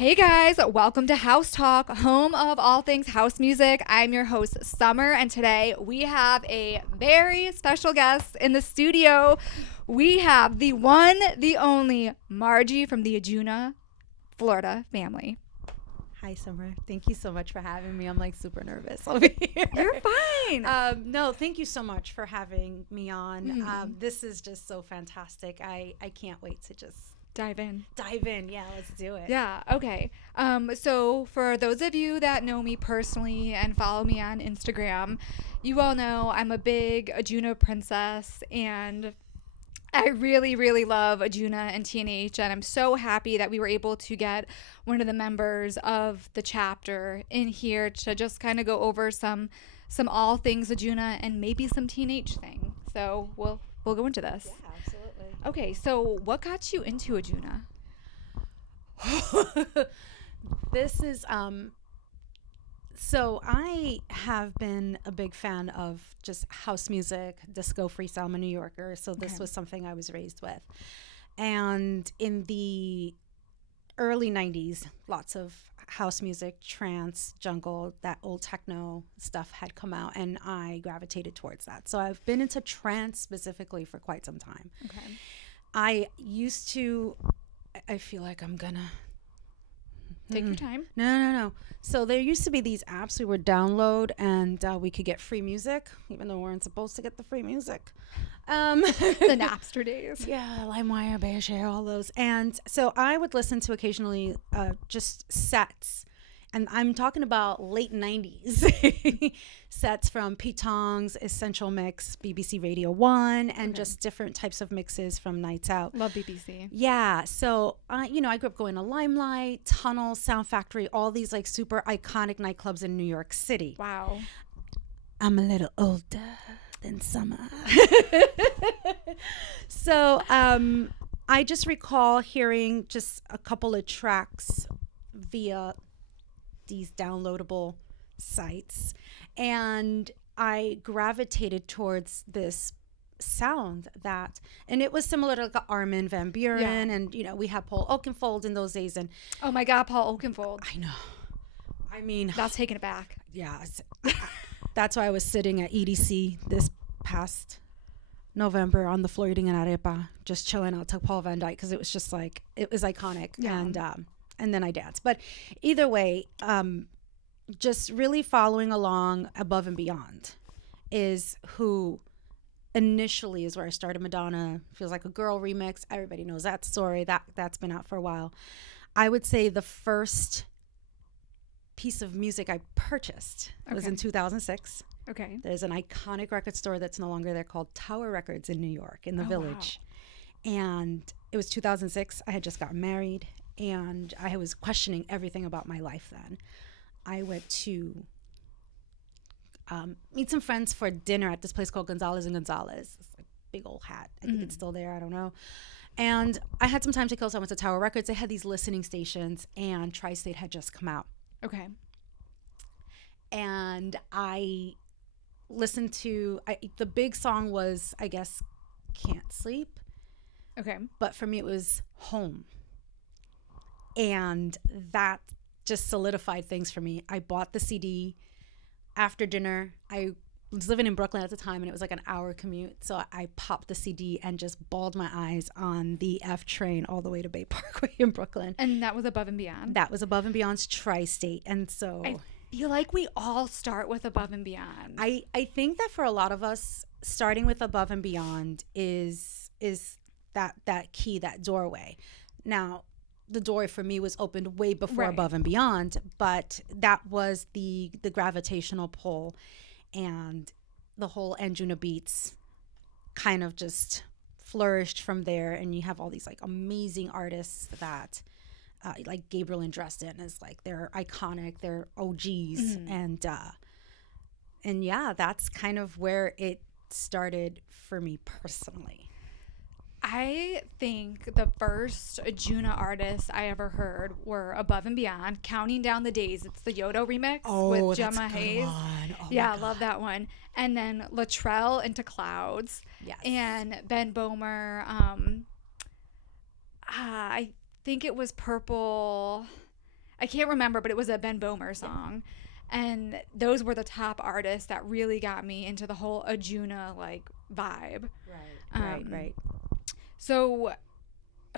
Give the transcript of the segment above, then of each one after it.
Hey guys, welcome to House Talk, home of all things house music. I'm your host, Summer, and today we have a very special guest in the studio. We have the one, the only Margie from the Anjuna Florida family. Hi, Summer. Thank you so much for having me. I'm like super nervous over here. You're fine. No, thank you so much for having me on. This is just so fantastic. I can't wait to just Dive in. Yeah, let's do it. Yeah, okay. So for those of you that know me personally and follow me on Instagram, you all know I'm a big Anjuna princess, and I really, really love Anjuna and TNH, and I'm so happy that we were able to get one of the members of the chapter in here to just kind of go over some all things Anjuna and maybe some TNH thing. So we'll go into this. Yeah, absolutely. Okay, so what got you into Anjuna? This is so I have been a big fan of just house music, disco, freestyle. I'm a New Yorker, so this was something I was raised with. And in the early 90s, lots of house music, trance, jungle, that old techno stuff had come out, and I gravitated towards that. So I've been into trance specifically for quite some time. Okay. I feel like I'm gonna Take your time. No. So there used to be these apps we would download, and we could get free music, even though we weren't supposed to get the free music. The Napster days. Yeah, LimeWire, BearShare, all those. And so I would listen to occasionally just sets. And I'm talking about late 90s sets from Pete Tong's Essential Mix, BBC Radio 1, and just different types of mixes from Nights Out. Love BBC. Yeah. So, I grew up going to Limelight, Tunnel, Sound Factory, all these like super iconic nightclubs in New York City. Wow. I'm a little older than Summer. So, I just recall hearing just a couple of tracks via these downloadable sites, and I gravitated towards this sound and it was similar to like Armin van Buuren, and we had Paul Oakenfold in those days, and oh my God, Paul Oakenfold. I know. I mean, that's taking it back. Yeah. That's why I was sitting at EDC this past November on the floor eating an arepa, just chilling out to Paul Van Dyke, because it was just like, it was iconic. Yeah. And then I danced. But either way, just really following along Above and Beyond is who initially is where I started. Madonna, Feels Like a Girl remix. Everybody knows that story. That's been out for a while. I would say the first piece of music I purchased was in 2006. Okay. There's an iconic record store that's no longer there called Tower Records in New York, in the Village. Wow. And it was 2006. I had just gotten married, and I was questioning everything about my life then. I went to meet some friends for dinner at this place called Gonzalez and Gonzalez. It's like big old hat. I think it's still there. I don't know. And I had some time to kill, so I went to Tower Records. They had these listening stations, and Tri-State had just come out. Okay. And I listened to, the big song was, I guess, Can't Sleep. Okay. But for me, it was Home. And that just solidified things for me. I bought the CD after dinner. I was living in Brooklyn at the time, and it was like an hour commute. So I popped the CD and just bawled my eyes on the F train all the way to Bay Parkway in Brooklyn. And that was Above and Beyond? That was Above and Beyond's Tri-State. And so I feel like we all start with Above and Beyond. I think that for a lot of us, starting with Above and Beyond is that key, that doorway. Now, the door for me was opened way before Above and Beyond, but that was the gravitational pull, and the whole Anjunadeep-Anjunabeats kind of just flourished from there. And you have all these like amazing artists that like Gabriel and Dresden is like, they're iconic, they're OGs. And yeah, that's kind of where it started for me personally. I think the first Anjuna artists I ever heard were Above and Beyond, Counting Down the Days. It's the Yodo remix with Gemma Hayes. Oh, yeah, I love that one. And then Latrell Into Clouds. Yes. And Ben Bomer. I think it was Purple. I can't remember, but it was a Ben Bomer song. And those were the top artists that really got me into the whole Anjuna like vibe. Right. So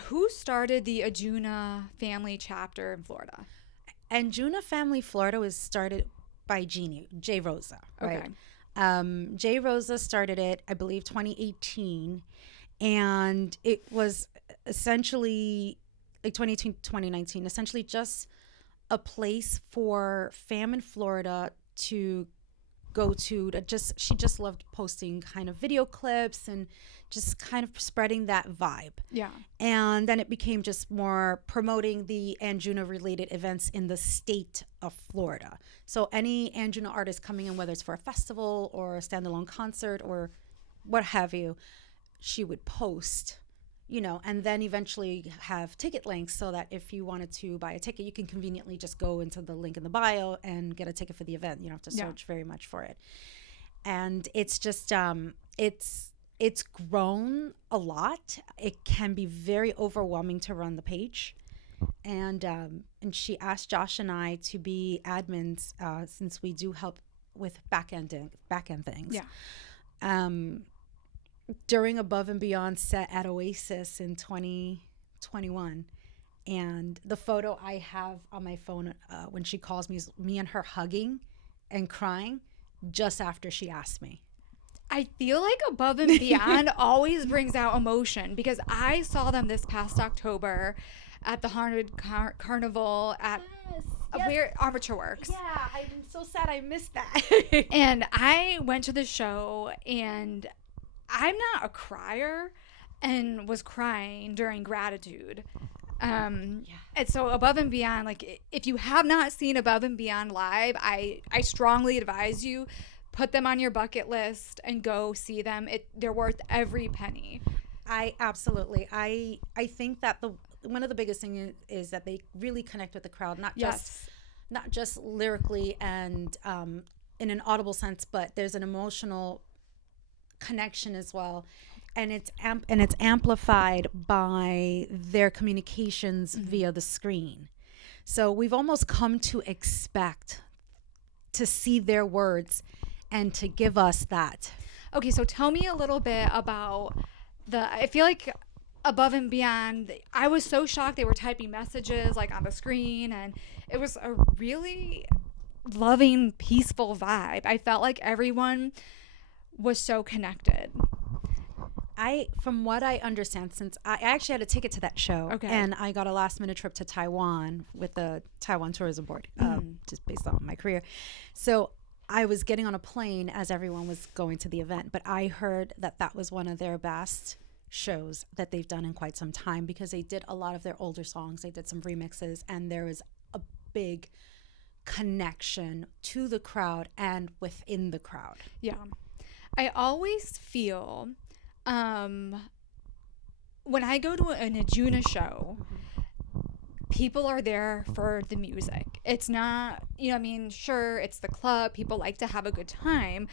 who started the Anjuna Family Chapter in Florida? Anjuna Family Florida was started by J. Rosa, right? Okay. J. Rosa started it, I believe, 2018. And it was essentially, like 2018, 2019, essentially just a place for fam in Florida to go to she just loved posting kind of video clips and just kind of spreading that vibe. Yeah. And then it became just more promoting the Anjuna related events in the state of Florida. So any Anjuna artist coming in, whether it's for a festival or a standalone concert or what have you, she would post, and then eventually have ticket links so that if you wanted to buy a ticket, you can conveniently just go into the link in the bio and get a ticket for the event. You don't have to search very much for it. And it's just, it's grown a lot. It can be very overwhelming to run the page. And she asked Josh and I to be admins since we do help with back end things. Yeah. During Above and Beyond set at Oasis in 2021. And the photo I have on my phone when she calls me is me and her hugging and crying just after she asked me. I feel like Above and Beyond always brings out emotion because I saw them this past October at the Haunted Carnival at where Armature Works. Yeah, I'm so sad I missed that. And I went to the show, and I'm not a crier and was crying during Gratitude. And so Above and Beyond, like if you have not seen Above and Beyond live, I strongly advise you put them on your bucket list and go see them. They're worth every penny. I think that one of the biggest things is that they really connect with the crowd, not just lyrically and in an audible sense, but there's an emotional connection as well, and it's amplified by their communications via the screen. So we've almost come to expect to see their words and to give us that. Okay, so tell me a little bit about I feel like Above and Beyond, I was so shocked they were typing messages like on the screen, and it was a really loving, peaceful vibe. I felt like everyone was so connected. From what I understand, since I actually had a ticket to that show, and I got a last minute trip to Taiwan with the Taiwan Tourism Board, just based on my career. So I was getting on a plane as everyone was going to the event, but I heard that was one of their best shows that they've done in quite some time because they did a lot of their older songs. They did some remixes, and there was a big connection to the crowd and within the crowd. Yeah. I always feel when I go to an Anjuna show, people are there for the music. It's not, sure, it's the club. People like to have a good time.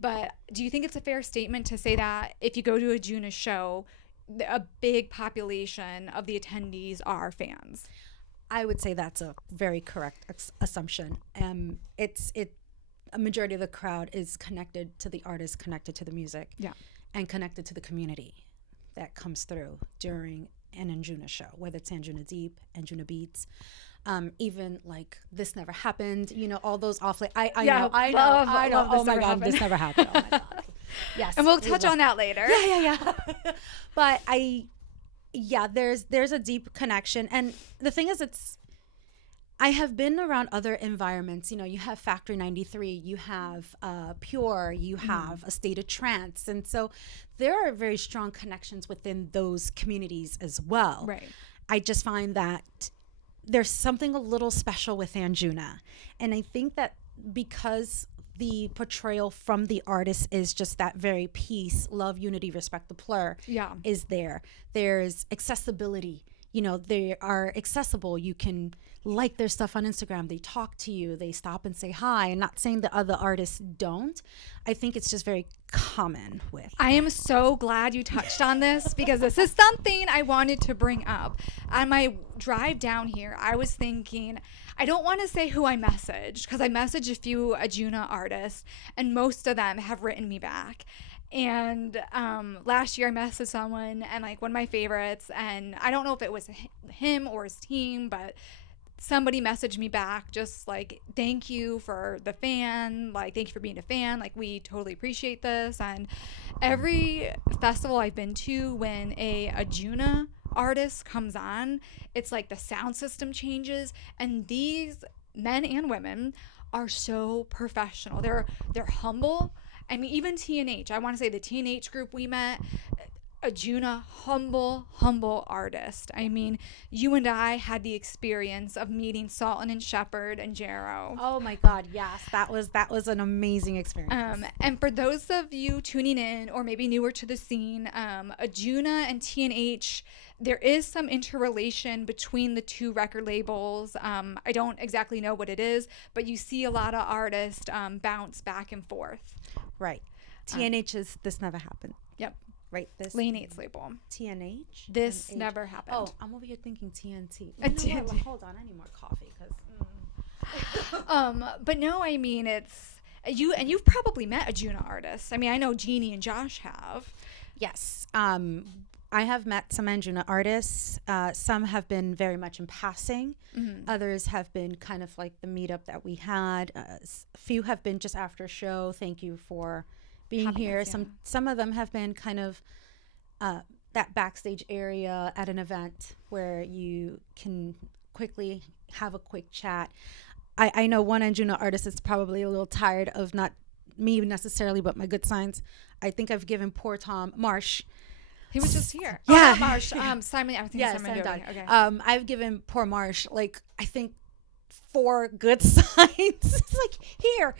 But do you think it's a fair statement to say that if you go to a Anjuna show, a big population of the attendees are fans? I would say that's a very correct assumption. A majority of the crowd is connected to the artist, connected to the music, and connected to the community that comes through during an Anjuna show, whether it's Anjunadeep-Anjunabeats, even like This Never Happened, all those awfully. I know. Oh my God, This Never Happened. Oh my God. Yes, and we'll touch on that later. Yeah. But there's a deep connection, and the thing is, I have been around other environments. You have Factory 93, you have Pure, you have A State of Trance. And so there are very strong connections within those communities as well. Right. I just find that there's something a little special with Anjuna. And I think that because the portrayal from the artist is just that very peace, love, unity, respect, the plur is there. There's accessibility. you know, they are accessible. You can like their stuff on Instagram. They talk to you. They stop and say hi. I'm not saying that other artists don't. I think it's just very common with. I am so glad you touched on this because this is something I wanted to bring up. On my drive down here, I was thinking, I don't want to say who I messaged because I messaged a few Anjuna artists and most of them have written me back. And last year I messaged someone and like one of my favorites, and I don't know if it was him or his team, but somebody messaged me back just like, thank you for the fan, like thank you for being a fan, like we totally appreciate this. And every festival I've been to, when a Anjuna artist comes on, it's like the sound system changes, and these men and women are so professional. They're humble. I mean, even TNH, I want to say the TNH group we met, Anjuna, humble artist. I mean, you and I had the experience of meeting Sultan and Shepard and Jero. Oh my God, yes, that was an amazing experience. And for those of you tuning in or maybe newer to the scene, Anjuna and TNH, there is some interrelation between the two record labels. I don't exactly know what it is, but you see a lot of artists bounce back and forth. Right. TNH is This Never Happened. Yep. Right. This Lane 8's label. TNH. This never happened. Oh, I'm over here thinking TNT. TNT. Hold on, I need more coffee But no, I mean, it's you, and you've probably met Anjuna artists. I mean, I know Jeannie and Josh have. Yes. I have met some Anjuna artists. Some have been very much in passing. Mm-hmm. Others have been kind of like the meetup that we had. A few have been just after show. Thank you for being here. Us, yeah. Some of them have been kind of that backstage area at an event where you can quickly have a quick chat. I know one Anjuna artist is probably a little tired of not me necessarily, but my good signs. I think I've given poor Tom Marsh. He was just here. Yeah. Oh, Marsh. Simon. I think Simon. Okay. I've given poor Marsh, like, I think 4 good signs. It's like, here.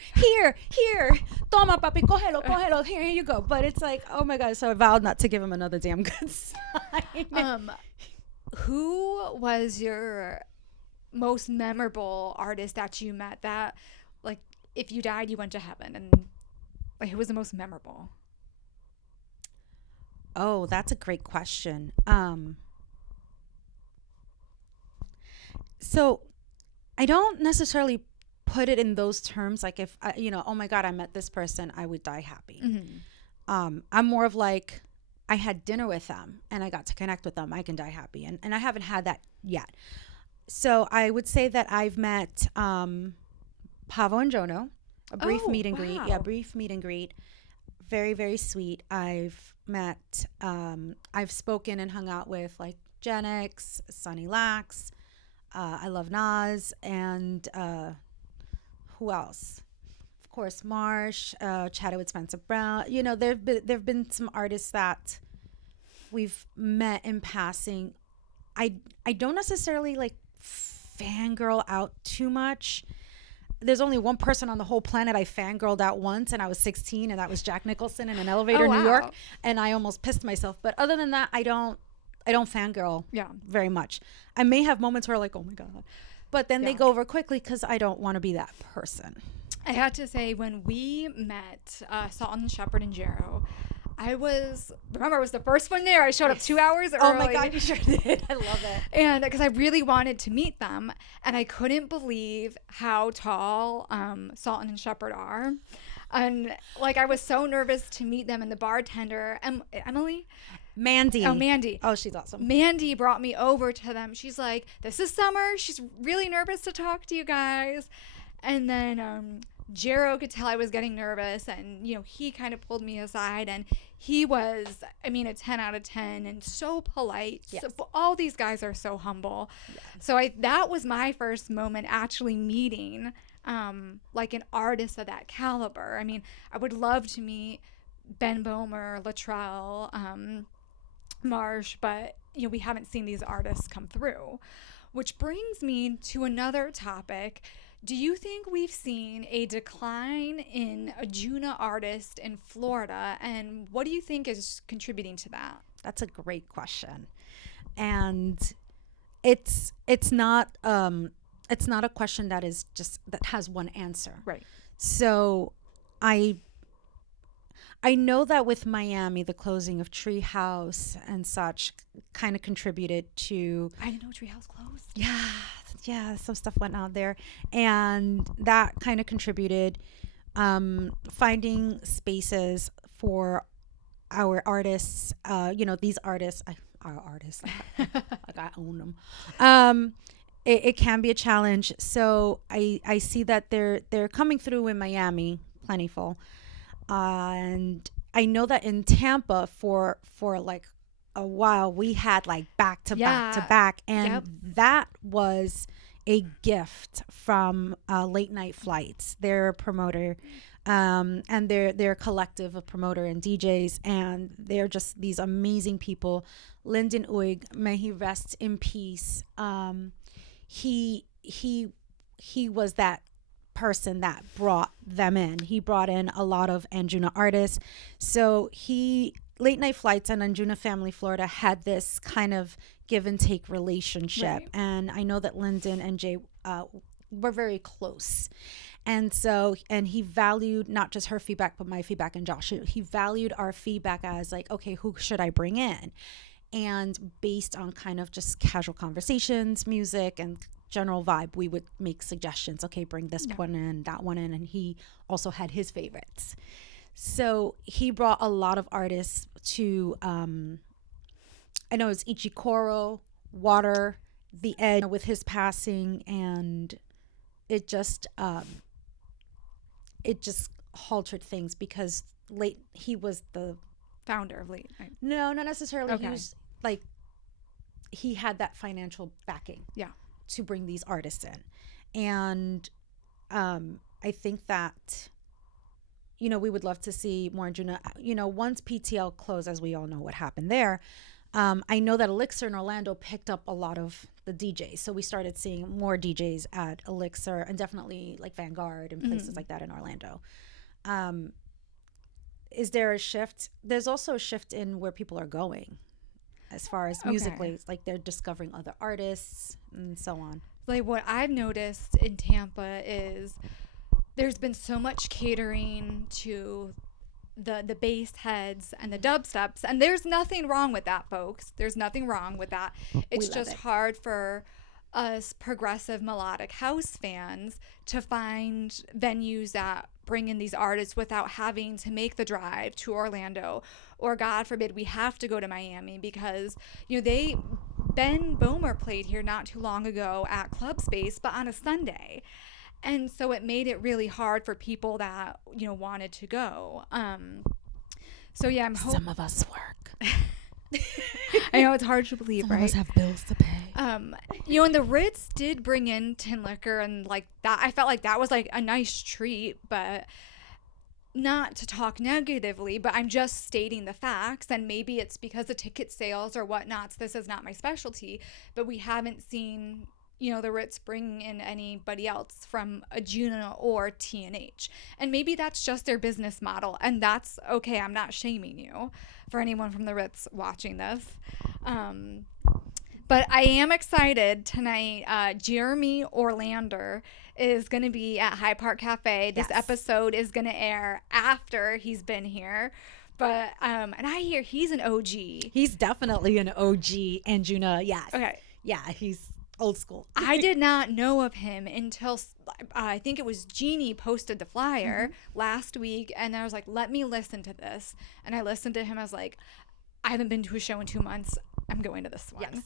Toma, papi, cógelo. Here you go. But it's like, oh my God. So I vowed not to give him another damn good sign. Who was your most memorable artist that you met that, like, if you died, you went to heaven? And like, who was the most memorable? Oh, that's a great question. So I don't necessarily put it in those terms. Like if I, oh my God, I met this person, I would die happy. Mm-hmm. I'm more of like, I had dinner with them and I got to connect with them. I can die happy. And I haven't had that yet. So I would say that I've met Pavo and Jono, a brief meet and greet. Yeah, brief meet and greet. Very, very sweet. I've met, I've spoken and hung out with like Gen X, Sunny Lax, I Love Nas, and who else? Of course, Marsh, chatted with Spencer Brown. There've been some artists that we've met in passing. I don't necessarily like fangirl out too much. There's only one person on the whole planet I fangirled out once, and I was 16, and that was Jack Nicholson in an elevator in New York, and I almost pissed myself. But other than that, I don't fangirl very much. I may have moments where like, oh my God, but then they go over quickly because I don't want to be that person. I had to say, when we met Sultan, Shepard, and Jero, it was the first one there. I showed up 2 hours early. Oh my God, you sure did. I love it. And because I really wanted to meet them, and I couldn't believe how tall Sultan and Shepard are. And like, I was so nervous to meet them, and the bartender, Mandy. Oh, she's awesome. Mandy brought me over to them. She's like, this is Summer. She's really nervous to talk to you guys. And then Jero could tell I was getting nervous, and he kind of pulled me aside, and he was, a 10 out of 10 and so polite. Yes. So, all these guys are so humble. Yes. So that was my first moment actually meeting like an artist of that caliber. I would love to meet Ben Bomer, Latrell, Marsh, but we haven't seen these artists come through, which brings me to another topic. Do you think we've seen a decline in Anjuna artists in Florida, and what do you think is contributing to that? That's a great question. And it's not a question that is just that has one answer. Right. So I know that with Miami, the closing of Treehouse and such kind of contributed to. I didn't know Treehouse closed. Yeah, some stuff went out there, and that kind of contributed. Finding spaces for our artists, these artists, our artists, like I own them. It can be a challenge. So I see that they're coming through in Miami, plentiful. And I know that in Tampa for like a while we had like back to back, and that was a gift from Late Night Flights, their promoter, and their collective of promoter and DJs, and they're just these amazing people. Lyndon Uig, may he rest in peace. He was that person that brought them in. He brought in a lot of Anjuna artists. So Late Night Flights and Anjuna Family Florida had this kind of give and take relationship. Right. And I know that Lyndon and Jay were very close. And he valued not just her feedback, but my feedback and Josh. He valued our feedback as like, okay, who should I bring in? And based on kind of just casual conversations, music, and general vibe, we would make suggestions. Okay, bring this one in, that one in. And he also had his favorites. So he brought a lot of artists to, I know it's Ichikoro, Water, The Edge with his passing, and it just halted things because he was the founder of Late Night. No, not necessarily. Okay. He was like, he had that financial backing. Yeah. To bring these artists in. And I think that, we would love to see more Anjuna. Once PTL closed, as we all know what happened there, I know that Elixir in Orlando picked up a lot of the DJs. So we started seeing more DJs at Elixir, and definitely like Vanguard and places like that in Orlando. Is there a shift? There's also a shift in where people are going as far as musically. It's like they're discovering other artists and so on. Like what I've noticed in Tampa is there's been so much catering to the bass heads and the dubsteps, and there's nothing wrong with that, folks. There's nothing wrong with that. It's just hard for us progressive melodic house fans to find venues that bring in these artists without having to make the drive to Orlando, or God forbid we have to go to Miami, because Ben Bomer played here not too long ago at Club Space, but on a Sunday. And so it made it really hard for people that, wanted to go. So yeah, I'm hoping some of us work. I know it's hard to believe, right? Some of us have bills to pay. And the Ritz did bring in tin liquor, and like that, I felt like that was like a nice treat, but not to talk negatively, but I'm just stating the facts, and maybe it's because of ticket sales or whatnot. So this is not my specialty, but we haven't seen, the Ritz bring in anybody else from Anjuna or TNH. And maybe that's just their business model, and that's okay. I'm not shaming you for anyone from the Ritz watching this. But I am excited tonight. Jeremy Orlander is going to be at High Park Cafe. This episode is going to air after he's been here. But, and I hear he's an OG. He's definitely an OG Anjuna. Yes. Okay. Yeah, he's old school. I did not know of him until I think it was Jeannie posted the flyer last week, and I was like, let me listen to this. And I listened to him. I was like, I haven't been to a show in 2 months. I'm going to this one. Yes.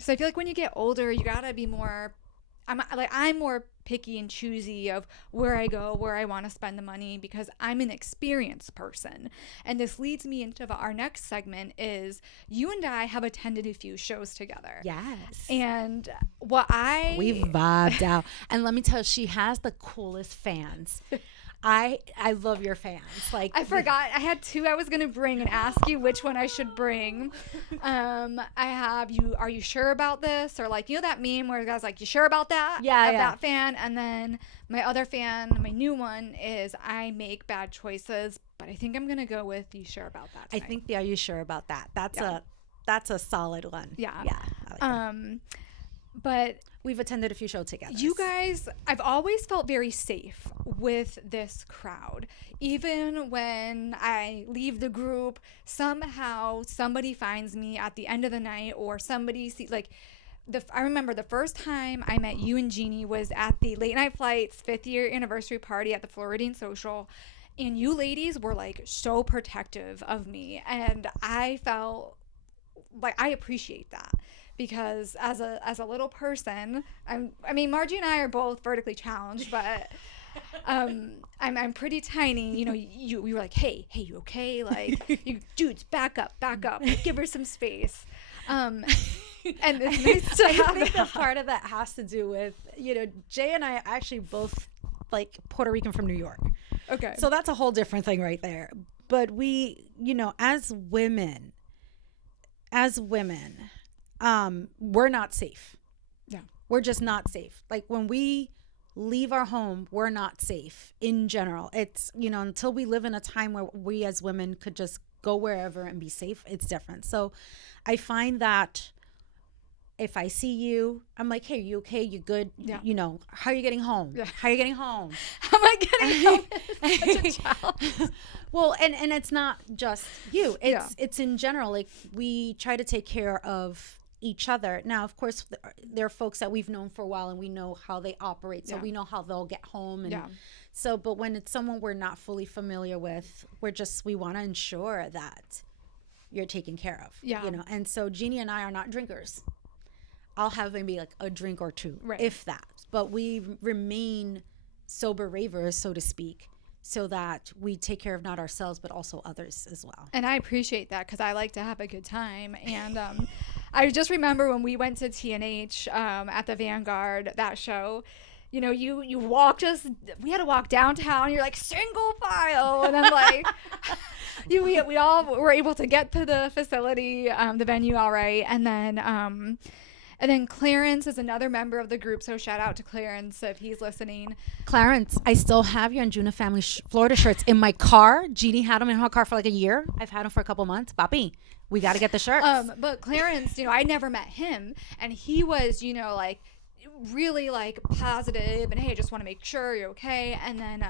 So I feel like when you get older, you gotta be more. I'm more picky and choosy of where I go, where I want to spend the money, because I'm an experienced person. And this leads me into our next segment is you and I have attended a few shows together. Yes. And we've vibed out. And let me tell you, she has the coolest fans. I love your fans. Like, I forgot I had two I was gonna bring and ask you which one I should bring. I have you. Are you sure about this? Or like, that meme where the guy's like, you sure about that? Yeah, that fan. And then my other fan, my new one is I make bad choices, but I think I'm gonna go with you sure about that tonight. I think the Are You Sure About That? That's a solid one. Yeah. like that. But we've attended a few shows together. You guys, I've always felt very safe with this crowd. Even when I leave the group, somehow somebody finds me at the end of the night, or somebody sees, like, I remember the first time I met you and Jeannie was at the Late Night Flights 5th year anniversary party at the Floridian Social. And you ladies were like so protective of me. And I felt like I appreciate that. Because as a little person, I mean, Margie and I are both vertically challenged, but I'm pretty tiny. You know, we were like, hey, you okay? Like, you dudes, back up, give her some space. And it's nice to have I think that part of that has to do with, you know, Jay and I actually both like Puerto Rican from New York. Okay. So that's a whole different thing right there. But we, you know, as women, we're not safe. Yeah. We're just not safe. Like when we leave our home, we're not safe in general. It's, you know, until we live in a time where we as women could just go wherever and be safe, it's different. So I find that if I see you, I'm like, hey, you okay? You good? Yeah. You know, how are you getting home? Yeah. How are you getting home? How am I getting home? It's such a challenge. Well, and it's not just you. It's in general. Like we try to take care of each other. Now, of course, there are folks that we've known for a while and we know how they operate. So we know how they'll get home. And so, but when it's someone we're not fully familiar with, we want to ensure that you're taken care of. Yeah. You know, and so Jeannie and I are not drinkers. I'll have maybe like a drink or two, if that. But we remain sober ravers, so to speak, so that we take care of not ourselves, but also others as well. And I appreciate that because I like to have a good time. And I just remember when we went to TNH at the Vanguard, that show, you know, you walked us, we had to walk downtown. You're like single file. And I'm like, we all were able to get to the facility, the venue all right. And then Clarence is another member of the group, so shout out to Clarence if he's listening. Clarence, I still have your Anjuna Family Florida shirts in my car. Jeannie had them in her car for like a year. I've had them for a couple months. Papi, we got to get the shirts. But Clarence, you know, I never met him, and he was, you know, like really like positive and hey, I just want to make sure you're okay. And then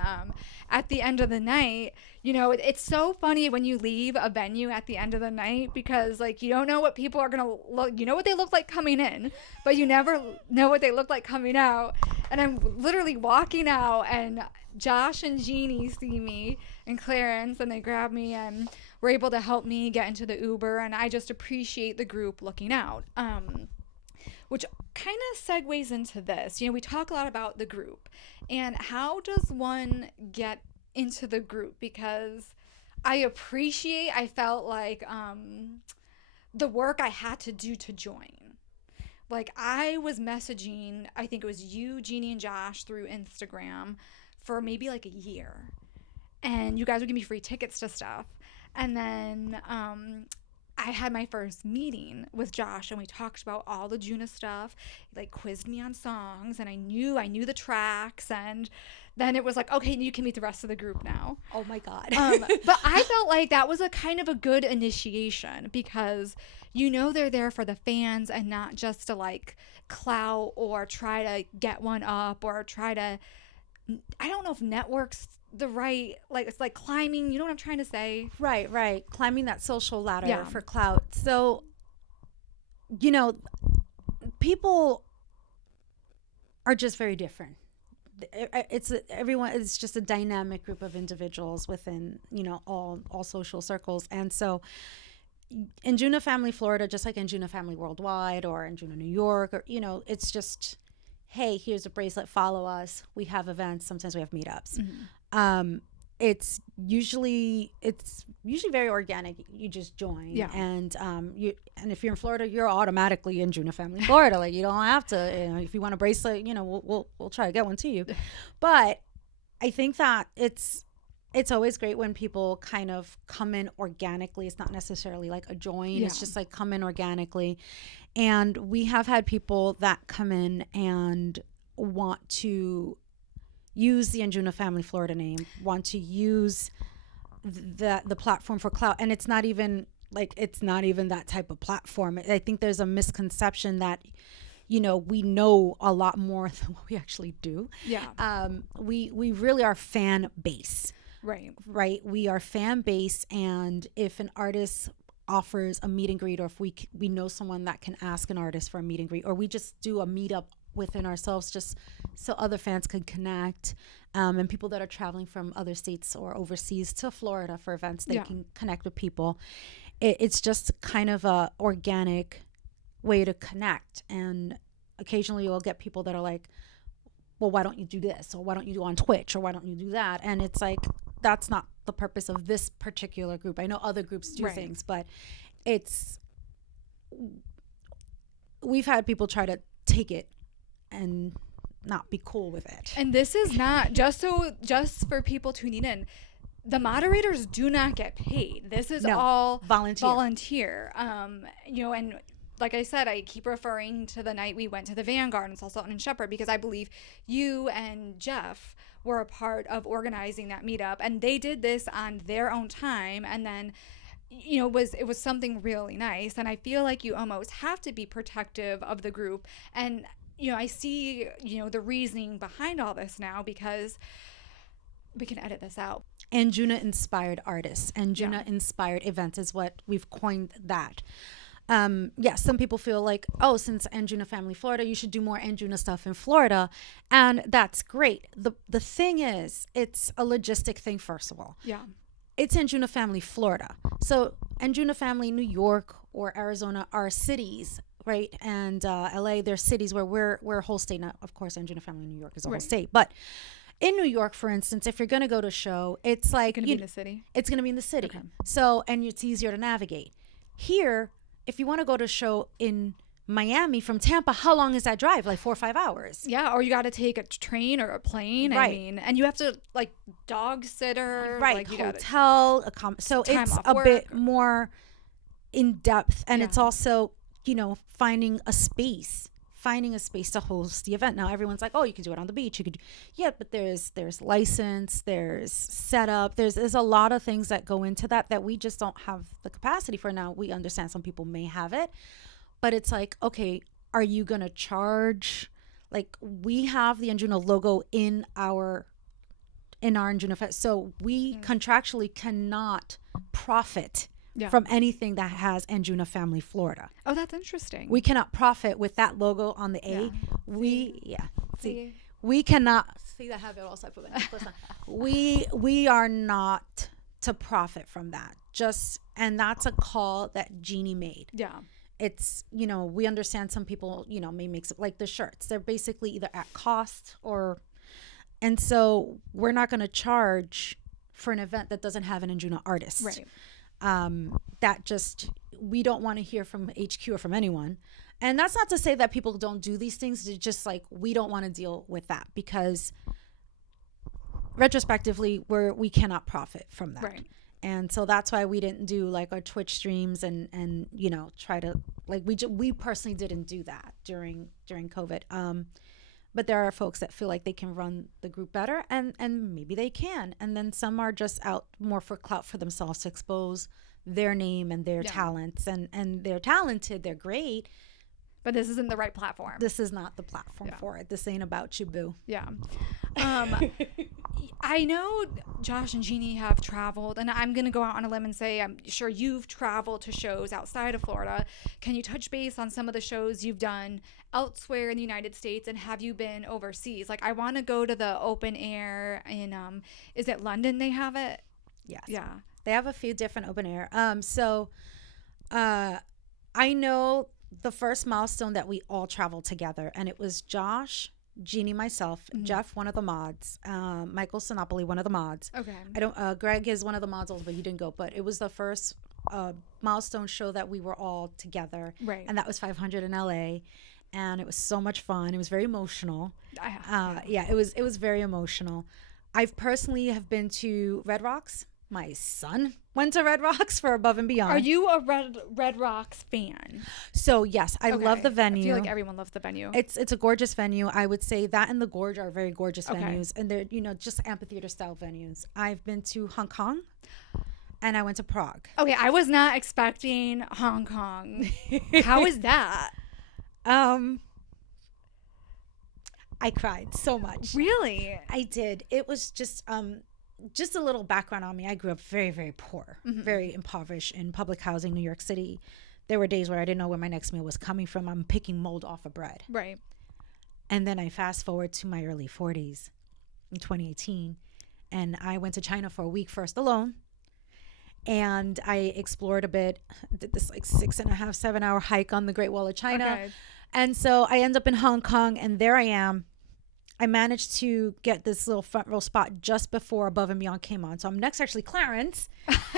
at the end of the night, you know, it's so funny when you leave a venue at the end of the night because like you don't know what people are gonna look, you know what they look like coming in, but you never know what they look like coming out. And I'm literally walking out and Josh and Jeannie see me and Clarence and they grab me and were able to help me get into the Uber, and I just appreciate the group looking out. Which kind of segues into this. You know, we talk a lot about the group and how does one get into the group, because I felt like the work I had to do to join. Like I was messaging, I think it was you, Jeannie, and Josh through Instagram for maybe like a year. And you guys would give me free tickets to stuff. And then I had my first meeting with Josh and we talked about all the Juna stuff. He like quizzed me on songs and I knew the tracks, and then it was like, okay, you can meet the rest of the group now. Oh my God. But I felt like that was a kind of a good initiation because you know they're there for the fans and not just to like clout or try to get one up or try to, I don't know if networks the right, like it's like climbing, you know what I'm trying to say? Right. Climbing that social ladder for clout. So, you know, people are just very different. Everyone is just a dynamic group of individuals within, you know, all social circles. And so Anjuna Family Florida, just like Anjuna Family Worldwide or Anjuna New York, or, you know, it's just, hey, here's a bracelet, follow us. We have events. Sometimes we have meetups. Mm-hmm. It's usually very organic. You just join, and if you're in Florida, you're automatically in Anjuna Family Florida. Like you don't have to. You know, if you want a bracelet, you know, we'll try to get one to you. But I think that it's always great when people kind of come in organically. It's not necessarily like a join. It's just like come in organically. And we have had people that come in and want to use the Anjuna Family Florida name, want to use the platform for clout. And it's not even Like, it's not even that type of platform. I think there's a misconception that, you know, we know a lot more than what we actually do. Yeah. We really are fan base. Right. We are fan base, and if an artist offers a meet and greet, or if we know someone that can ask an artist for a meet and greet, or we just do a meetup within ourselves just so other fans can connect, and people that are traveling from other states or overseas to Florida for events, they can connect with people. It's just kind of a organic way to connect. And occasionally you'll get people that are like, well, why don't you do this, or why don't you do on Twitch, or why don't you do that? And it's like, that's not the purpose of this particular group. I know other groups do things, but we've had people try to take it and not be cool with it. And this is not just for people tuning in. The moderators do not get paid. This is all volunteer. You know, and like I said, I keep referring to the night we went to the Vanguard in Salsa and Shepherd, because I believe you and Jeff were a part of organizing that meetup, and they did this on their own time. And then, you know, it was something really nice. And I feel like you almost have to be protective of the group. And, you know, I see, you know, the reasoning behind all this now, because we can edit this out. Anjuna inspired artists, Anjuna inspired events is what we've coined that. Some people feel like, oh, since Anjuna Family Florida, you should do more Anjuna stuff in Florida. And that's great. The thing is, it's a logistic thing, first of all. Yeah. It's Anjuna Family Florida. So Anjuna Family New York or Arizona are cities, right? And LA, they're cities where we're a whole state. Now, of course, Anjuna Family New York is a whole state. But in New York, for instance, if you're going to go to a show, it's like... It's going to be in the city? It's going to be in the city. Okay. So, and it's easier to navigate. Here, if you want to go to a show in Miami from Tampa, how long is that drive? Like 4 or 5 hours. Yeah, or you got to take a train or a plane. Right. I mean, and you have to, like, dog sitter. Right, like, hotel. So it's a bit more in depth. And it's also, you know, finding a space to host the event. Now everyone's like, oh, you can do it on the beach. You could, but there's license, there's setup, there's a lot of things that go into that we just don't have the capacity for. Now we understand some people may have it, but it's like, okay, are you gonna charge? Like, we have the Anjuna logo in our Anjuna Fest, so we contractually cannot profit from anything that has Anjuna Family Florida. Oh, that's interesting. We cannot profit with that logo on the A. We cannot see that have it all set for we are not to profit from that. And that's a call that Jeannie made. Yeah. It's, you know, we understand some people, you know, may make some, like the shirts. They're basically either at cost and so we're not going to charge for an event that doesn't have an Anjuna artist. Right. We don't want to hear from HQ or from anyone. And that's not to say that people don't do these things. It's just like, we don't want to deal with that, because retrospectively we cannot profit from that. Right. And so that's why we didn't do like our Twitch streams and you know, try to, like, we personally didn't do that during COVID. But there are folks that feel like they can run the group better, and maybe they can. And then some are just out more for clout for themselves, to expose their name and their talents. And they're talented, they're great. But this isn't the right platform. This is not the platform for it. This ain't about you, boo. Yeah. I know Josh and Jeannie have traveled, and I'm going to go out on a limb and say I'm sure you've traveled to shows outside of Florida. Can you touch base on some of the shows you've done elsewhere in the United States, and have you been overseas? Like, I want to go to the open air in, is it London they have it? Yes. Yeah. They have a few different open air. I know the first milestone that we all traveled together, and it was Josh, Jeannie, myself, Jeff, one of the mods, Michael Sinopoli, one of the mods. Okay. Greg is one of the mods also, but he didn't go. But it was the first milestone show that we were all together. Right. And that was 500 in LA. And it was so much fun. It was very emotional. It was very emotional. I've personally have been to Red Rocks. My son went to Red Rocks for Above and Beyond. Are you a Red Rocks fan? So yes, I love the venue. I feel like everyone loves the venue. It's a gorgeous venue. I would say that and the Gorge are very gorgeous venues, and they're, you know, just amphitheater style venues. I've been to Hong Kong, and I went to Prague. Okay, I was not expecting Hong Kong. How is that? I cried so much. Really? I did. It was just a little background on me. I grew up very, very poor, very impoverished in public housing, New York City. There were days where I didn't know where my next meal was coming from. I'm picking mold off of bread. Right. And then I fast forward to my early 40s in 2018. And I went to China for a week first alone. And I explored a bit, did this like 6.5, 7 hour hike on the Great Wall of China. Okay. And so I end up in Hong Kong, and there I am. I managed to get this little front row spot just before Above and Beyond came on. So I'm next to actually Clarence.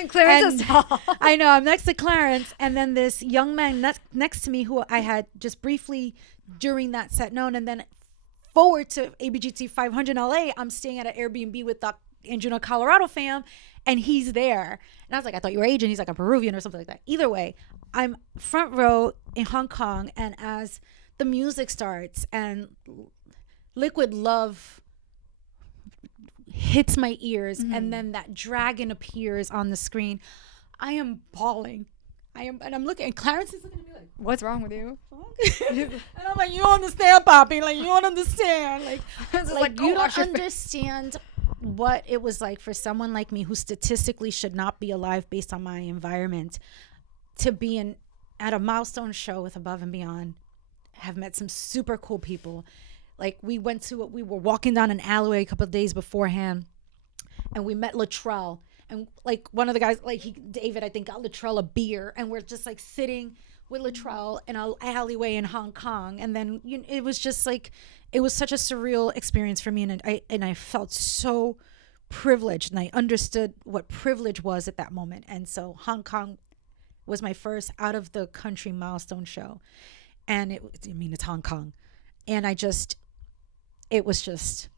Clarence is tall. I know, I'm next to Clarence. And then this young man next to me who I had just briefly during that set known. And then forward to ABGT 500 LA, I'm staying at an Airbnb with the Anjuna, Colorado fam. And he's there. And I was like, I thought you were Asian. He's like, I'm Peruvian or something like that. Either way, I'm front row in Hong Kong. And as the music starts and Liquid Love hits my ears, and then that dragon appears on the screen, I am bawling. And I'm looking, and Clarence is looking at me like, what's wrong with you? and I'm like, you don't understand, Poppy. Like, you don't understand. Like you don't understand what it was like for someone like me who statistically should not be alive based on my environment to be at a milestone show with Above and Beyond, have met some super cool people. Like we were walking down an alleyway a couple of days beforehand, and we met Latrell, and like one of the guys, like David, I think, got Latrell a beer, and we're just like sitting with Latrell in an alleyway in Hong Kong. And then it was just like, it was such a surreal experience for me, and I felt so privileged, and I understood what privilege was at that moment. And so Hong Kong was my first out of the country milestone show, and it's Hong Kong, and it was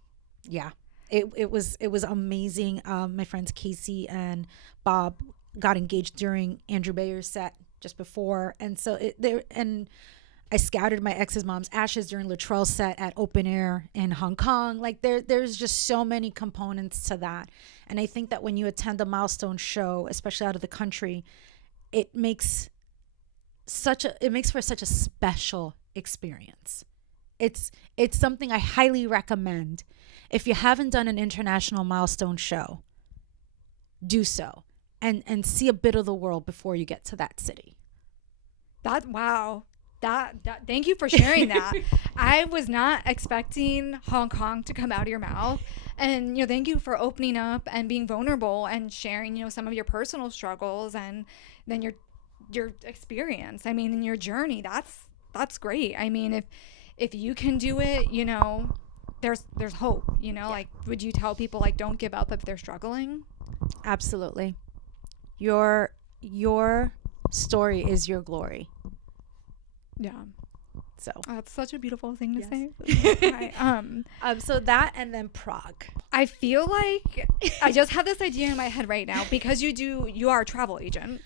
amazing. My friends Casey and Bob got engaged during Andrew Bayer's set just before, and so I scattered my ex's mom's ashes during Latrell's set at Open Air in Hong Kong. Like there's just so many components to that, and I think that when you attend a milestone show, especially out of the country, it makes for such a special experience. It's something I highly recommend. If you haven't done an international milestone show, do so and see a bit of the world before you get to that city. Wow. That thank you for sharing that. I was not expecting Hong Kong to come out of your mouth, and thank you for opening up and being vulnerable and sharing some of your personal struggles, and then your experience. I mean, in your journey. That's great. I mean, if you can do it, there's hope, Yeah. Like, would you tell people, like, don't give up if they're struggling? Absolutely. Your story is your glory. Yeah. So That's such a beautiful thing to Yes. say. Right. so that, and then Prague. I feel like I just have this idea in my head right now, because you are a travel agent.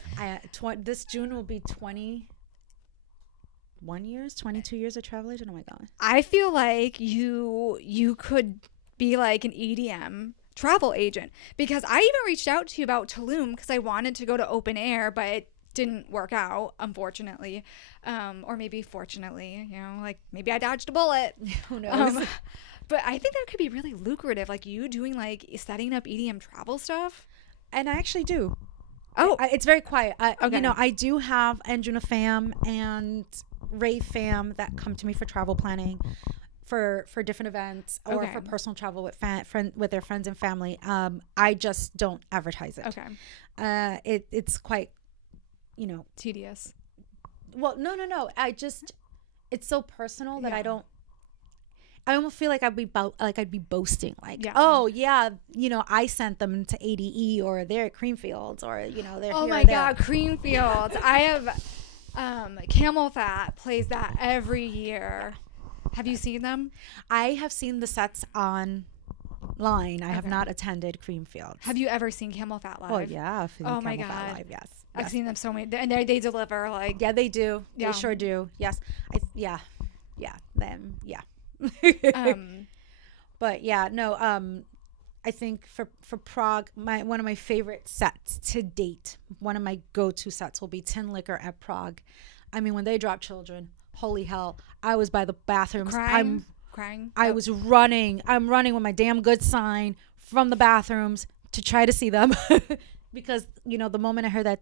This June will be 22 years of travel agent. Oh my God. I feel like you could be like an EDM travel agent, because I even reached out to you about Tulum because I wanted to go to Open Air, but it didn't work out, unfortunately, or maybe fortunately. Like, maybe I dodged a bullet. Who knows? But I think that could be really lucrative, like you doing like setting up EDM travel stuff. And I actually do. Oh, It's very quiet. Okay. I do have Anjuna fam and Ray fam that come to me for travel planning, for different events, or Okay. for personal travel with their friends and family. I just don't advertise it. okay. It's quite, Tedious. well, no. It's so personal that Yeah. I almost feel like I'd be boasting, like, Yeah. oh yeah, I sent them to ADE, or they're at Creamfields, or they're Oh here my or there. God, Creamfields. I have Camel Fat plays that every year. Have you seen them? I have seen the sets online. I have Okay. not attended Creamfields. Have you ever seen Camel Fat live? Oh yeah. I've seen Oh my Camel Fat God. Live, yes. I've Yes. seen them so many, and they deliver like. Yeah, they do. Yeah. They sure do. Yes. Yeah. Them. Yeah. Um, But yeah, no. I think for Prague, one of my favorite sets to date, one of my go-to sets will be Tin Liquor at Prague. I mean, when they drop Children, holy hell, I was by the bathrooms. Crying. I was running. I'm running with my damn good sign from the bathrooms to try to see them because, you know, the moment I heard that,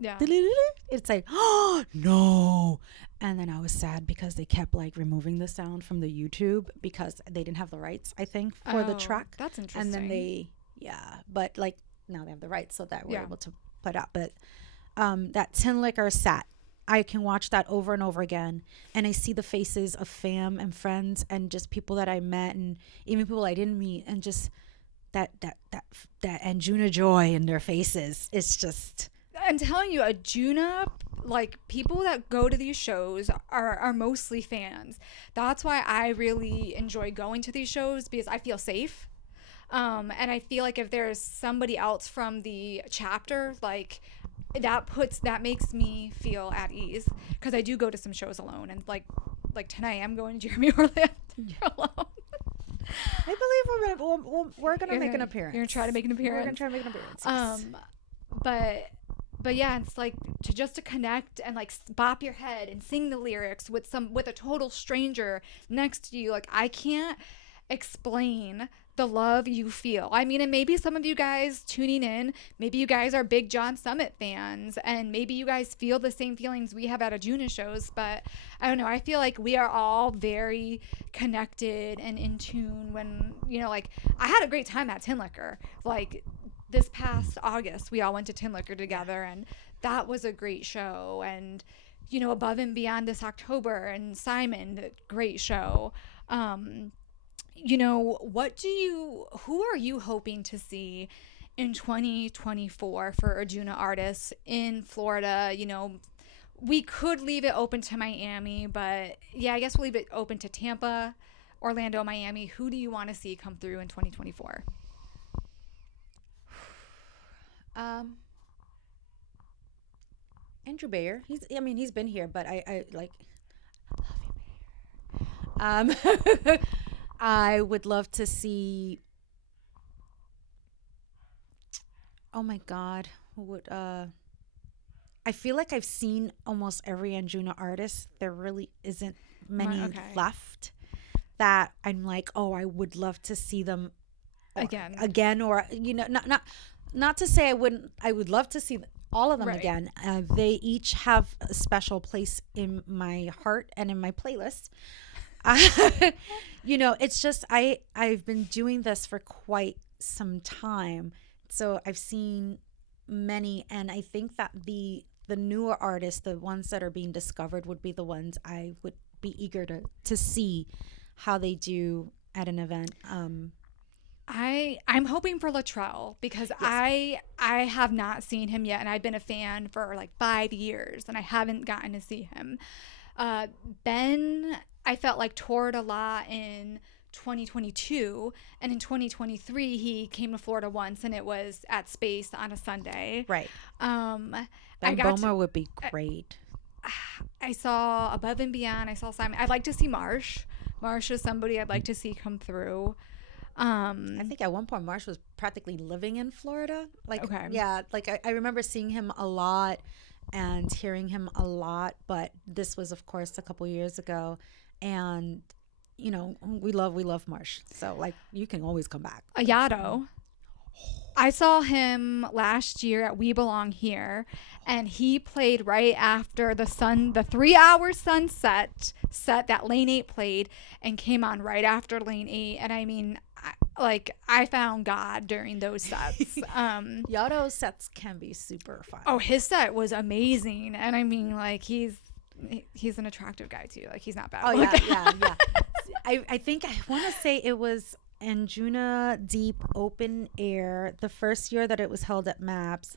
Yeah. it's like, oh, no. And then I was sad because they kept like removing the sound from the YouTube because they didn't have the rights, I think, for the track. That's interesting. And then but like now they have the rights so that we're able to put out. But that Tin Liquor set, I can watch that over and over again, and I see the faces of fam and friends and just people that I met and even people I didn't meet, and just that Anjuna joy in their faces. It's just, I'm telling you, Anjuna, like, people that go to these shows are mostly fans. That's why I really enjoy going to these shows, because I feel safe. And I feel like if there's somebody else from the chapter, like, that makes me feel at ease, because I do go to some shows alone, and like tonight I'm going to Jeremy Orlando alone. I believe we're gonna make an appearance. You're gonna try to make an appearance. We're gonna try to make an appearance. Yes. But yeah, it's like to connect and like bop your head and sing the lyrics with a total stranger next to you. Like, I can't explain the love you feel. I mean, and maybe some of you guys tuning in, maybe you guys are big John Summit fans, and maybe you guys feel the same feelings we have at Anjuna shows, but I don't know. I feel like we are all very connected and in tune when, you know, like, I had a great time at Tin Liquor. Like, this past August, we all went to Tin Liquor together, and that was a great show. And, you know, Above and Beyond this October, and Simon, great show. You know, who are you hoping to see in 2024 for Anjuna artists in Florida? You know, we could leave it open to Miami, but yeah, I guess we'll leave it open to Tampa, Orlando, Miami. Who do you want to see come through in 2024? Andrew Bayer. He's been here, but I like, I would love to see, oh my God, who would, I feel like I've seen almost every Anjuna artist. There really isn't many left that I'm like, oh, I would love to see them again, or, you know, not to say I would love to see all of them again. They each have a special place in my heart and in my playlist. You know, it's just, I've been doing this for quite some time, so I've seen many, and I think that the newer artists, the ones that are being discovered, would be the ones I would be eager to see how they do at an event. I'm hoping for Latrell, because yes. I have not seen him yet, and I've been a fan for like 5 years, and I haven't gotten to see him. Ben, I felt like toured a lot in 2022, and in 2023 he came to Florida once, and it was at Space on a Sunday. Right. Ben Bomer would be great. I saw Above and Beyond. I saw Simon. I'd like to see Marsh. Marsh is somebody I'd like to see come through. I think at one point Marsh was practically living in Florida. Like, yeah, like I remember seeing him a lot and hearing him a lot, but this was, of course, a couple years ago, and you know, we love Marsh, so like, you can always come back. Ayato, I saw him last year at We Belong Here, and he played right after the 3-hour sunset set that Lane 8 played, and came on right after Lane 8. And I mean, I found God during those sets. Yato's sets can be super fun. Oh, his set was amazing. And I mean, like, he's an attractive guy too. Like, he's not bad. Oh yeah. I think, I want to say it was Anjunadeep Open Air, the first year that it was held at MABS,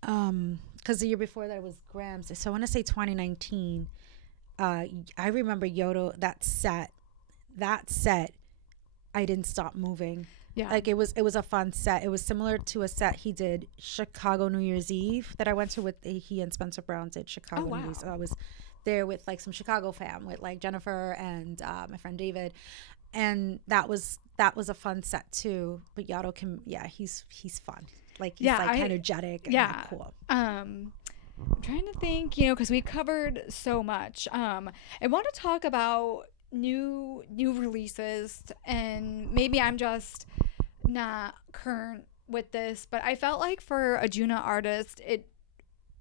because the year before that it was Grams, so I want to say 2019. I remember Yodo, that set I didn't stop moving. Yeah, like, it was a fun set. It was similar to a set he did Chicago New Year's Eve that I went to with he and Spencer Brown did Chicago New Year's. So I was there with like some Chicago fam, with like Jennifer and my friend David. and that was a fun set too. But Yato he's fun. Like he's energetic and like cool. I'm trying to think, because we covered so much. I want to talk about new releases, and maybe I'm just not current with this, but I felt like for Anjuna artists,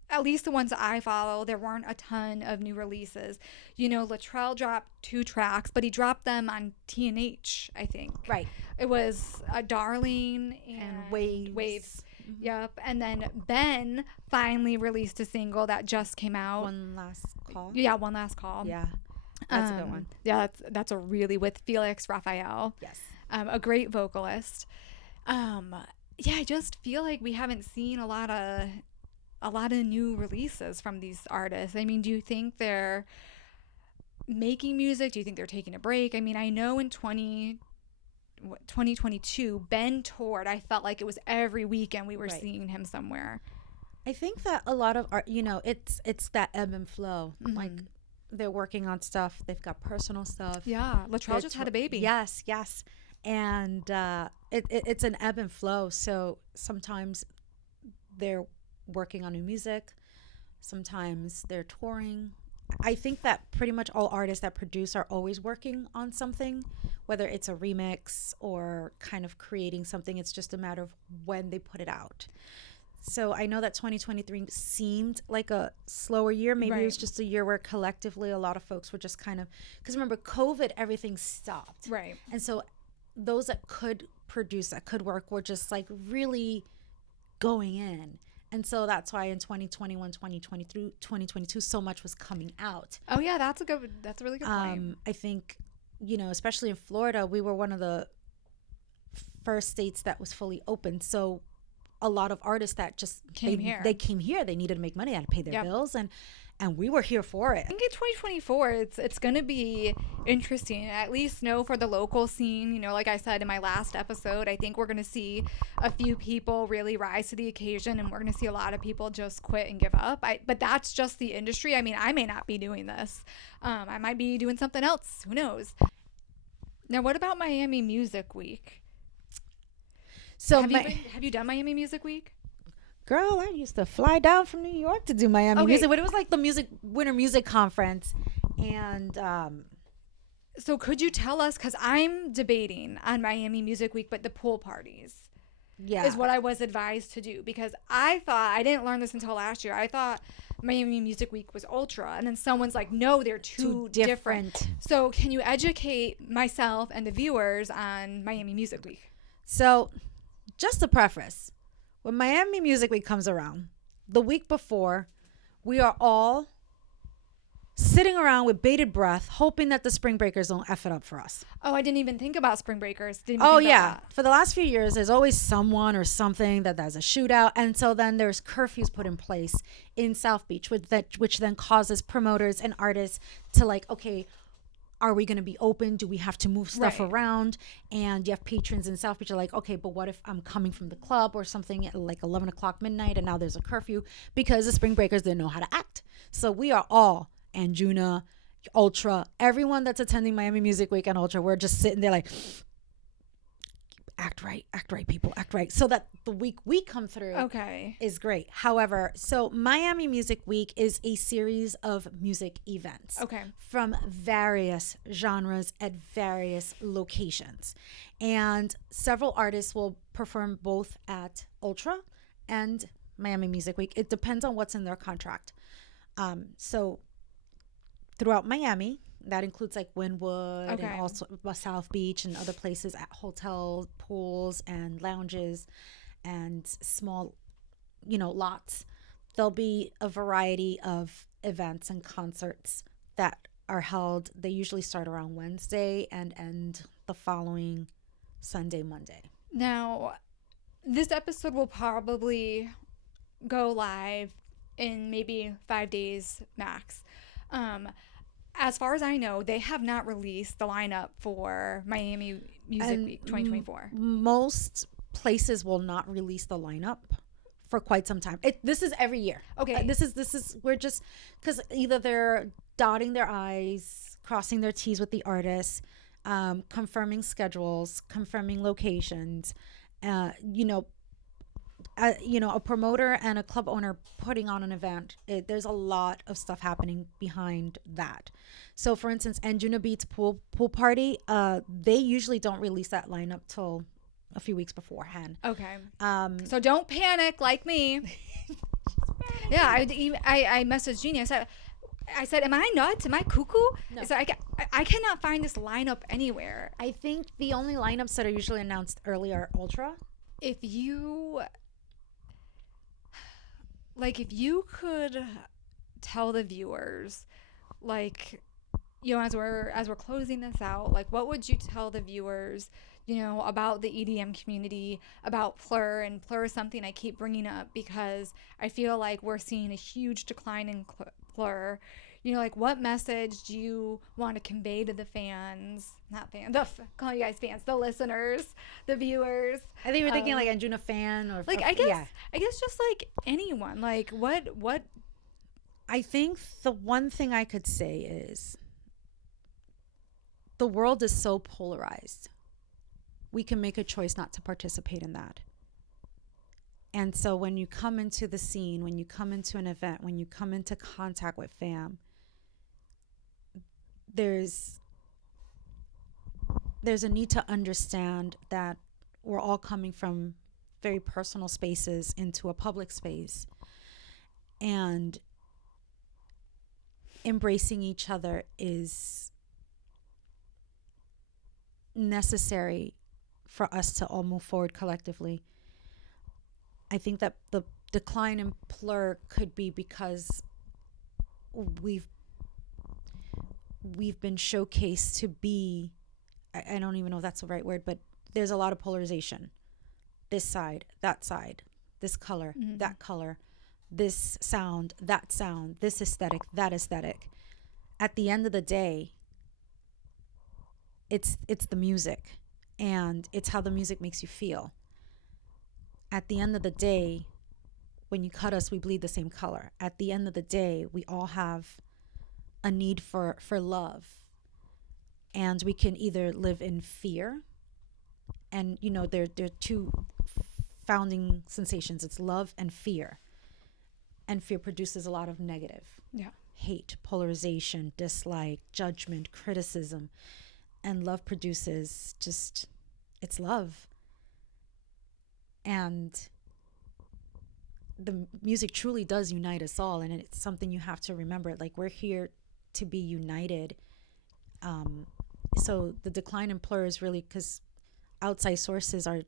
at least the ones that I follow, there weren't a ton of new releases. Latrell dropped 2 tracks, but he dropped them on TNH, I think. Right. It was Darling and Waves. Mm-hmm. Yep. And then Ben finally released a single that just came out. One Last Call. Yeah, One Last Call. Yeah. That's a good one. Yeah, that's a really, with Felix Raphael. Yes. A great vocalist. I just feel like we haven't seen a lot of new releases from these artists. I mean, do you think they're making music? Do you think they're taking a break? I mean, I know in 2022, Ben toured. I felt like it was every weekend we were seeing him somewhere. I think that a lot of art, it's that ebb and flow. Mm-hmm. Like, they're working on stuff. They've got personal stuff. Yeah, Latrell just had a baby. Yes. And it's an ebb and flow. So sometimes they're working on new music. Sometimes they're touring. I think that pretty much all artists that produce are always working on something, whether it's a remix or kind of creating something. It's just a matter of when they put it out. So I know that 2023 seemed like a slower year. Maybe it was just a year where collectively a lot of folks were just kind of, because remember, COVID, everything stopped. Right. And so those that could produce, that could work, were just like really going in. And so that's why in 2021, 2023, 2022, so much was coming out. Oh yeah, that's a really good point. I think, especially in Florida, we were one of the first states that was fully open. So a lot of artists that just came here. They came here. They needed to make money. They had to pay their bills, and we were here for it. I think in 2024, it's going to be interesting. At least for the local scene. Like I said in my last episode, I think we're going to see a few people really rise to the occasion, and we're going to see a lot of people just quit and give up. But that's just the industry. I mean, I may not be doing this. I might be doing something else. Who knows? Now, what about Miami Music Week? So have you done Miami Music Week? Girl, I used to fly down from New York to do Miami Music. But it was like the Winter Music Conference. And so could you tell us, because I'm debating on Miami Music Week, but the pool parties is what I was advised to do. Because I didn't learn this until last year. I thought Miami Music Week was Ultra. And then someone's like, no, they're two different. So can you educate myself and the viewers on Miami Music Week? So just to preface, when Miami Music Week comes around, the week before, we are all sitting around with bated breath, hoping that the Spring Breakers don't F it up for us. Oh, I didn't even think about Spring Breakers. For the last few years, there's always someone or something that there's a shootout. And so then there's curfews put in place in South Beach, which then causes promoters and artists to like, okay, are we going to be open? Do we have to move stuff around? And you have patrons in South Beach are like, okay, but what if I'm coming from the club or something at like 11 o'clock midnight and now there's a curfew? Because the Spring Breakers didn't know how to act. So we are all, Anjuna, Ultra, everyone that's attending Miami Music Week and Ultra, we're just sitting there like, act right, people, act right. So that the week we come through is great. However, so Miami Music Week is a series of music events from various genres at various locations. And several artists will perform both at Ultra and Miami Music Week. It depends on what's in their contract. So throughout Miami, that includes like Wynwood and also South Beach and other places at hotels, pools, and lounges and small, lots. There'll be a variety of events and concerts that are held. They usually start around Wednesday and end the following Sunday, Monday. Now, this episode will probably go live in maybe 5 days max. As far as I know, they have not released the lineup for Miami Music Week 2024. Most places will not release the lineup for quite some time. This is every year. Okay. We're just, because either they're dotting their I's, crossing their T's with the artists. confirming schedules, confirming locations, you know, a promoter and a club owner putting on an event. There's a lot of stuff happening behind that. So, for instance, Anjunadeep-Anjunabeats pool party, they usually don't release that lineup till a few weeks beforehand. Okay. So don't panic like me. Yeah, I messaged Jeannie. I said, am I nuts? Am I cuckoo? No. So I cannot find this lineup anywhere. I think the only lineups that are usually announced early are Ultra. If you could tell the viewers, like, you know, as we're closing this out, like, what would you tell the viewers, you know, about the EDM community, about Plur? And Plur is something I keep bringing up because I feel like we're seeing a huge decline in Plur. You know, like, what message do you want to convey to the fans? Not fans, call you guys fans, the listeners, the viewers. I think you were thinking like Anjuna fan or like, I guess just like anyone. Like, what? I think the one thing I could say is the world is so polarized. We can make a choice not to participate in that. And so when you come into the scene, when you come into an event, when you come into contact with fam, there's a need to understand that we're all coming from very personal spaces into a public space, and embracing each other is necessary for us to all move forward collectively. I think that the decline in Plur could be because we've been showcased to be, I don't even know if that's the right word, but there's a lot of polarization. This side, this color, that color, this sound, this aesthetic, that aesthetic. At the end of the day, it's the music, and it's how the music makes you feel. At the end of the day, when you cut us, we bleed the same color. At the end of the day, we all have a need for love. And we can either live in fear, and, you know, there are two founding sensations. It's love and fear. And fear produces a lot of negative. Yeah. Hate, polarization, dislike, judgment, criticism. And love produces just, it's love. And the music truly does unite us all, and it's something you have to remember. Like, we're here to be united. So the decline in Plur is really because outside sources are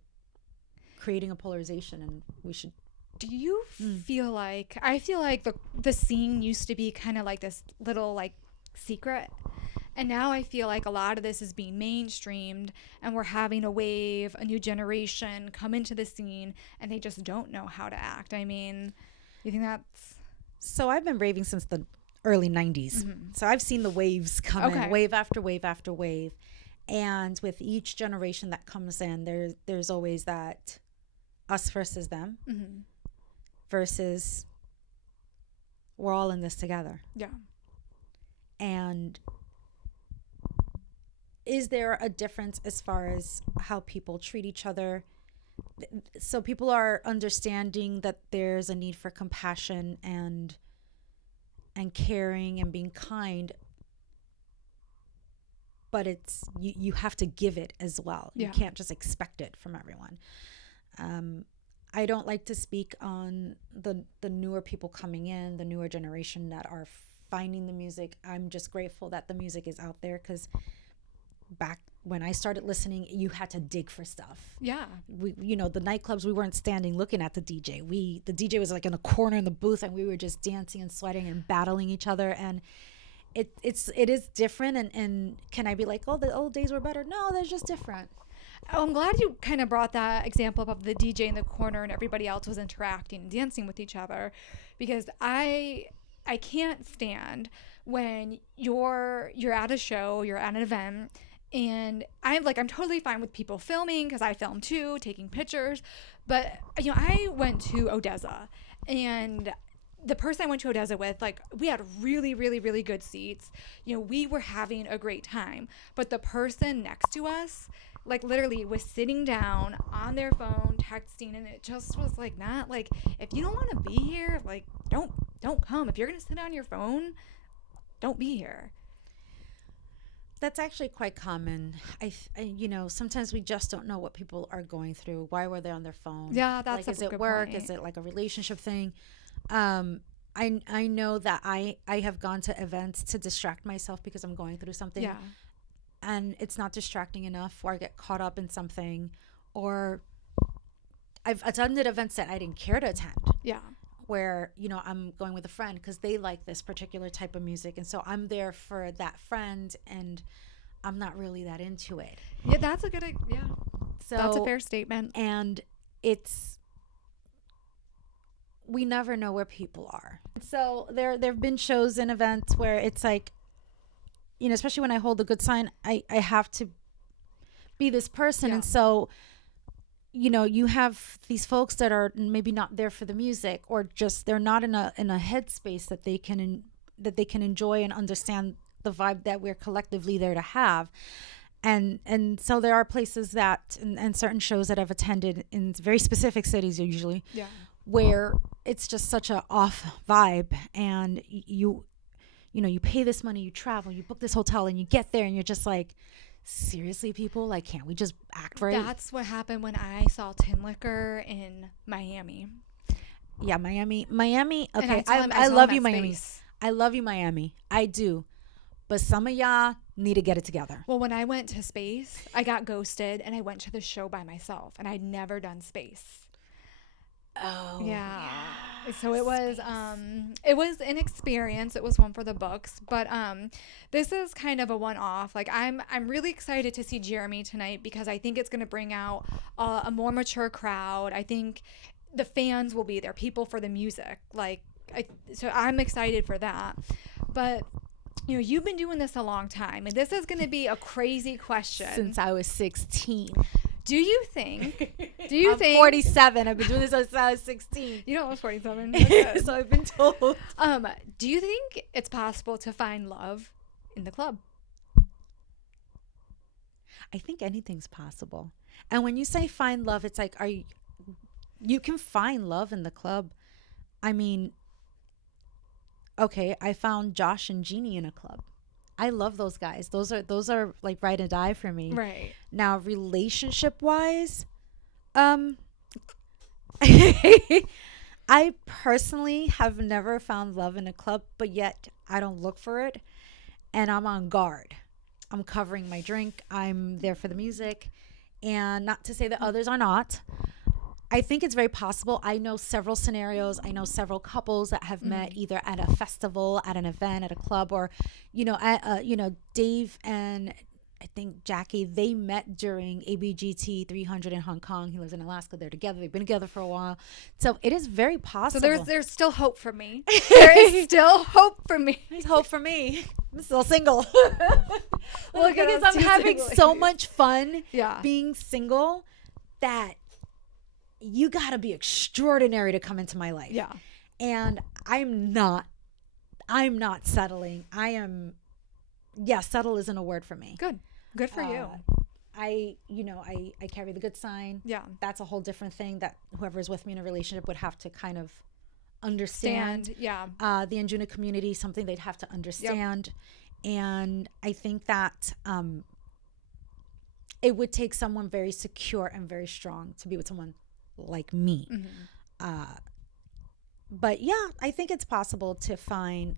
creating a polarization, and we should. Do you feel like, I feel like the scene used to be kind of like this little like secret, and now I feel like a lot of this is being mainstreamed, and we're having a wave, a new generation come into the scene, and they just don't know how to act. I mean, you think that's... So I've been raving since the early 90s. So I've seen the waves come in, wave after wave after wave. And with each generation that comes in, there's always that us versus them, versus we're all in this together. Yeah. And is there a difference as far as how people treat each other? So people are understanding that there's a need for compassion and caring and being kind, but it's you have to give it as well. You can't just expect it from everyone. I don't like to speak on the newer people coming in, the newer generation that are finding the music. I'm just grateful that the music is out there, because back when I started listening, you had to dig for stuff. Yeah. We, you know, the nightclubs, we weren't standing looking at the DJ. The DJ was like in a corner in the booth, and we were just dancing and sweating and battling each other. And it is different. And can I be like, oh, the old days were better? No, they're just different. Oh, I'm glad you kind of brought that example up of the DJ in the corner and everybody else was interacting and dancing with each other, because I can't stand when you're at a show, you're at an event, and I'm totally fine with people filming, because I film too, taking pictures. But, you know, I went to Odessa, and the person I went to Odessa with, like, we had really, really, really good seats. You know, we were having a great time. But the person next to us, like, literally was sitting down on their phone, texting, and it just was, like, not, like, if you don't want to be here, like, don't come. If you're going to sit on your phone, don't be here. That's actually quite common. You know, sometimes we just don't know what people are going through. Why were they on their phone? Yeah, that's like, is a it good work? point. Is it like a relationship thing? I know that I have gone to events to distract myself because I'm going through something. Yeah. And it's not distracting enough, or I get caught up in something, or I've attended events that I didn't care to attend. Yeah. Where, you know, I'm going with a friend because they like this particular type of music, and so I'm there for that friend, and I'm not really that into it. Yeah, that's a good, yeah. So That's a fair statement. And we never know where people are. So there've been shows and events where it's like, you know, especially when I hold a good sign, I have to be this person. Yeah. And so, you know, you have these folks that are maybe not there for the music, or just they're not in a headspace that they can enjoy and understand the vibe that we're collectively there to have. And so there are places that and certain shows that I've attended in very specific cities usually, Yeah. where it's just such a off vibe, and you know, you pay this money, you travel, you book this hotel, and you get there and you're just like, seriously, people, like, can't we just act right? That's what happened when I saw Tin Liquor in Miami. Yeah, Miami. Okay, And I told love him you, at Miami. Space. I love you, Miami. I do. But some of y'all need to get it together. Well, when I went to Space, I got ghosted, and I went to the show by myself, and I'd never done Space. Oh, Yeah. So it was an experience. It was one for the books, but this is kind of a one-off. Like, I'm really excited to see Jeremy tonight because I think it's going to bring out a more mature crowd. I think the fans will be there, people for the music. So I'm excited for that. But you know, you've been doing this a long time, and this is going to be a crazy question. Since I was 16. Do you think? I'm 47. I've been doing this since I was 16. You don't look 47. So I've been told. Do you think it's possible to find love in the club? I think anything's possible. And when you say find love, it's like, you can find love in the club. I mean, okay, I found Josh and Jeannie in a club. I love those guys. Those are like ride and die for me. Right. Now, relationship wise, I personally have never found love in a club, but yet I don't look for it, and I'm on guard. I'm covering my drink. I'm there for the music, and not to say that others are not. I think it's very possible. I know several scenarios. I know several couples that have met either at a festival, at an event, at a club, or, Dave and I think Jackie, they met during ABGT 300 in Hong Kong. He lives in Alaska. They're together. They've been together for a while. So it is very possible. So there's still hope for me. There is still hope for me. There's hope for me. I'm still single. Well, because I'm having so much fun Yeah. being single that you got to be extraordinary to come into my life. Yeah. And I'm not settling. Settle isn't a word for me. Good for you. I carry the good sign. Yeah. That's a whole different thing that whoever is with me in a relationship would have to kind of understand. Yeah. The Anjuna community, something they'd have to understand. Yep. And I think that it would take someone very secure and very strong to be with someone like me. Mm-hmm. But yeah, I think it's possible to find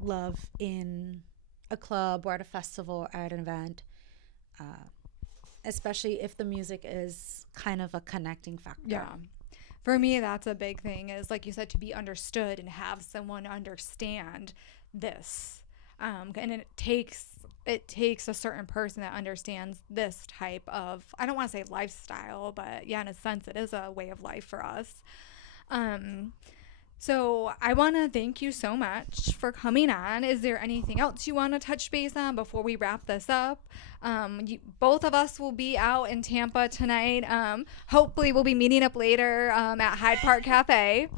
love in a club or at a festival or at an event, especially if the music is kind of a connecting factor. Yeah. For me, that's a big thing, is like you said, to be understood and have someone understand this. And it takes a certain person that understands this type of, I don't want to say lifestyle, but yeah, in a sense, it is a way of life for us. So I want to thank you so much for coming on. Is there anything else you want to touch base on before we wrap this up? Both of us will be out in Tampa tonight. Hopefully we'll be meeting up later at Hyde Park Cafe.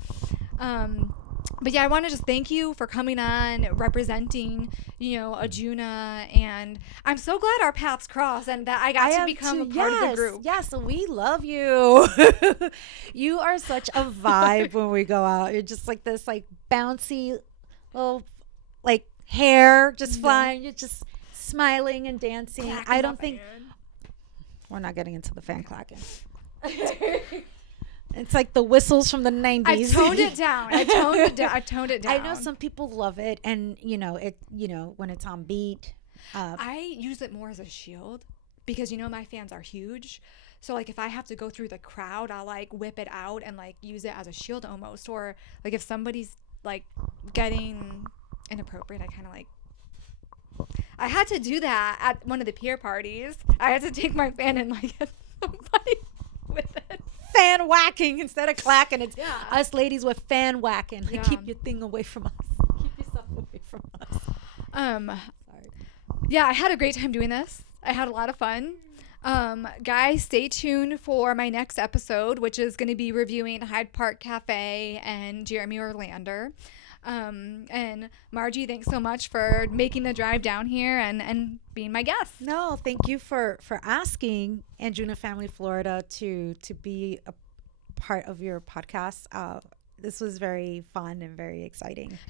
But yeah, I want to just thank you for coming on, representing, Anjuna, and I'm so glad our paths crossed and that I got to become a part of the group. Yes, so we love you. You are such a vibe when we go out. You're just like this, like bouncy little, like hair just flying. You're just smiling and dancing. I don't think we're not getting into the fan clacking. It's like the whistles from the 90s. I toned it down. I toned it down. I know some people love it, and when it's on beat. I use it more as a shield because my fans are huge. So like if I have to go through the crowd, I'll like whip it out and like use it as a shield almost. Or like if somebody's like getting inappropriate, I kind of like. I had to do that at one of the peer parties. I had to take my fan and like hit somebody with it. Fan whacking instead of clacking. It's us ladies with fan whacking. Like, keep your thing away from us. Keep yourself away from us. Sorry. Yeah, I had a great time doing this. I had a lot of fun. Guys, stay tuned for my next episode, which is going to be reviewing Hyde Park Cafe and Jeremy Orlander. And Margie, thanks so much for making the drive down here and being my guest. No, thank you for asking Anjuna Family Florida to be a part of your podcast. This was very fun and very exciting.